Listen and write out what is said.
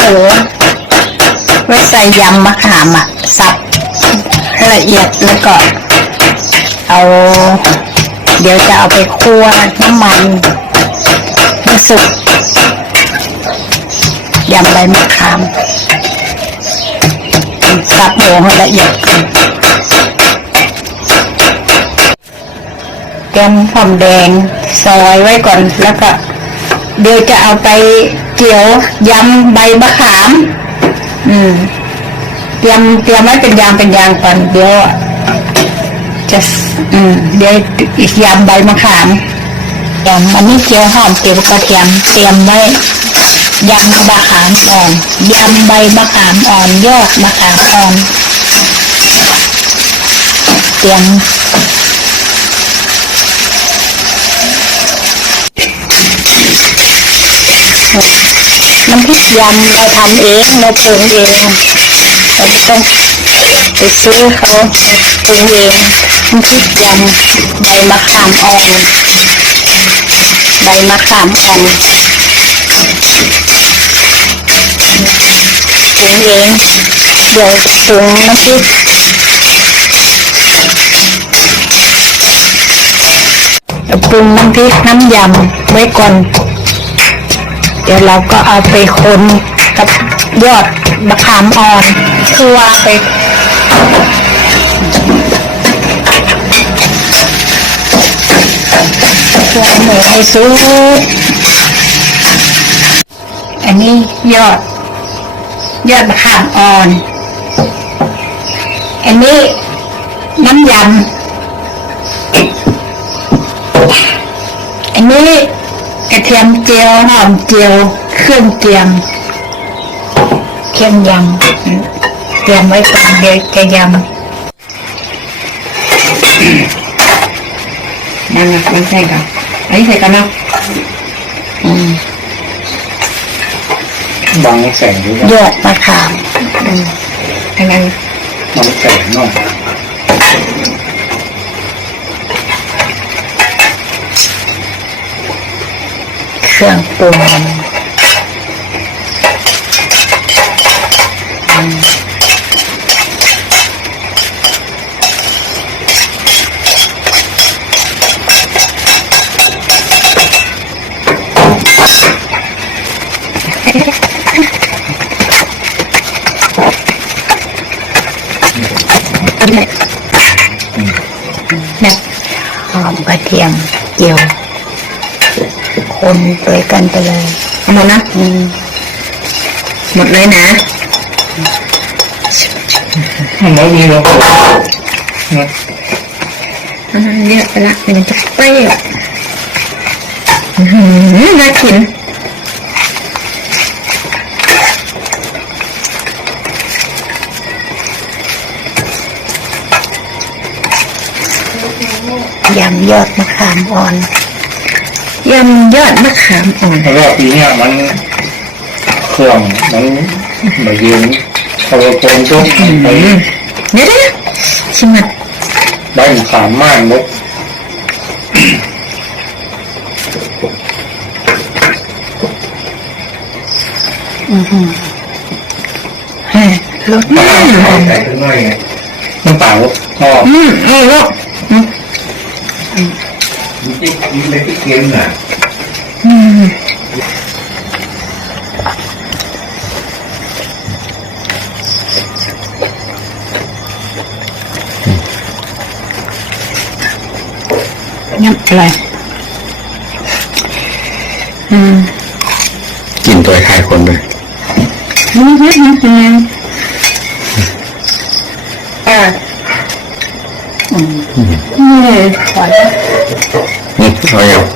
หมูไว้ใส่ยำมะขามอะ สับละเอียดแล้วก็เอา เดี๋ยวจะเอาไปคั่วน้ำมันให้สุกยำใบมะขาม สับหมูให้ละเอียดแก่อนเตรียมหอมแดงซอยไว้ก่อนแล้วก็ เดี๋ยวจะเอาไป เจียวยำใบมะขาม อืม เตรียมเตรียมไว้เป็นยางเป็นยางก่อนเดี๋ยวจะอืมเดี๋ยวอีกยำใบมะขามยำอันนี้เจียวหอมเจียวกระเทียมเตรียมไว้ยำมะขามอ่อนยำใบมะขามอ่อนยอดมะขามอ่อนเตรียม น้ำพริกยำเราทำเองเราปรุงเองเราต้องไปซื้อเขาปรุงเองน้ำพริกยำใบมะขามอ่อนใบมะขามอ่อนปรุงเองเดี๋ยวจะปรุงน้ำพริกปรุงน้ำพริกน้ำยำไว้ก่อน เดี๋ยวเราก็เอาไปคนกับยอดมะขามอ่อนคั่วไปคั่วหมูให้สุกอันนี้ยอด ยอดมะขามอ่อน อันนี้น้ำยำอันนี้ กระเทียมเจียวหอมเจียว เครื่องเจียมเครื่องยำอืมเตรียมไว้ก่อนเดี๋ยวจะยำนั่นนะไม่ใช่กันอันนี้ใส่กันนะอืมบังแสงด้วยยอดมะขามอืมอันนั้นบังแสงหน่อยเครื่องปรุงอืมอันนี้เนี่ยหอมกระ เทียมเจียว คนด้วยกันไปเลยหมดนะอืมหมดเลยนะมันไม่มีหรอกนะอันนั้นเยอะไปละเดี๋ยวมันจะเปรี้ยวอื้อหือน่ากินยำยอดมะขามอ่อน ยำยอดมะขามอ่อนเพราะว่าปีเนี้ยมันเครื่องมันมายืนเขาโกนทุกไปเดี๋ยวนะชิมมันใบขามม่านมุกเฮ้ยรสมากใส่ขึ้นหน่อยไงน้ำเปล่าก็อืมเออลูกอืมยิ่งเล็กที่เค็มน่ะ อืมยังอะไรอืมกินตัวคล้ายคนเลยอืมอืมอืมอ่าอืมอืมขอแล้วนี่เอาอย่าง